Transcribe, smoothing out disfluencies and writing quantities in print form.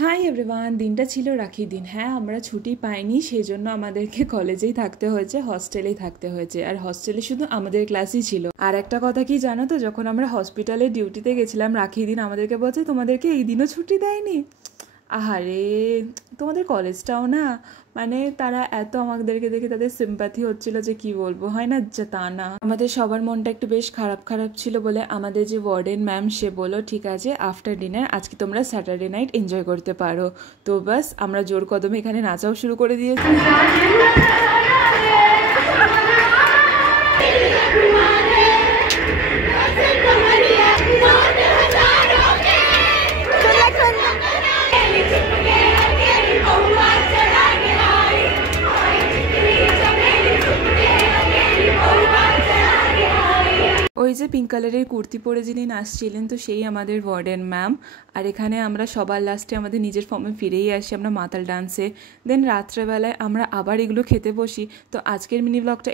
Hi everyone, দিনটা ছিল রাখির দিন। হ্যাঁ, আমরা ছুটি পাইনি, সেই জন্য আমাদেরকে কলেজেই থাকতে হয়েছে, হস্টেলেই থাকতে হয়েছে। আর হস্টেলে শুধু আমাদের ক্লাসই ছিল। আর একটা কথা কি জানো তো, যখন আমরা হসপিটালে ডিউটিতে গেছিলাম রাখির দিন, আমাদেরকে বলছে তোমাদেরকে এই দিনও ছুটি দেয়নি। আহারে, তোমাদের কলেজটাও না, মানে তারা এত আমাদেরকে দেখে তাদের সিম্প্যাথি হচ্ছিল যে কি বলবো, হয় না যে তা না। আমাদের সবার মনটা একটু বেশ খারাপ খারাপ ছিল বলে আমাদের যে ওয়ার্ডেন ম্যাম, সে বললো ঠিক আছে আফটার ডিনার আজকে তোমরা স্যাটারডে নাইট এনজয় করতে পারো। তো বাস আমরা জোর কদমে এখানে নাচাও শুরু করে দিয়েছি। ওই যে পিঙ্ক কালারের কুর্তি পরে যিনি নাচছিলেন, তো সেই আমাদের ওয়ার্ডেন ম্যাম। আর এখানে আমরা সবার লাস্টে আমাদের নিজের ফর্মে ফিরেই আসি আমরা মাতাল ডান্সে। দেন রাত্রেবেলায় আমরা আবার এগুলো খেতে বসি। তো আজকের মিনি ব্লগটা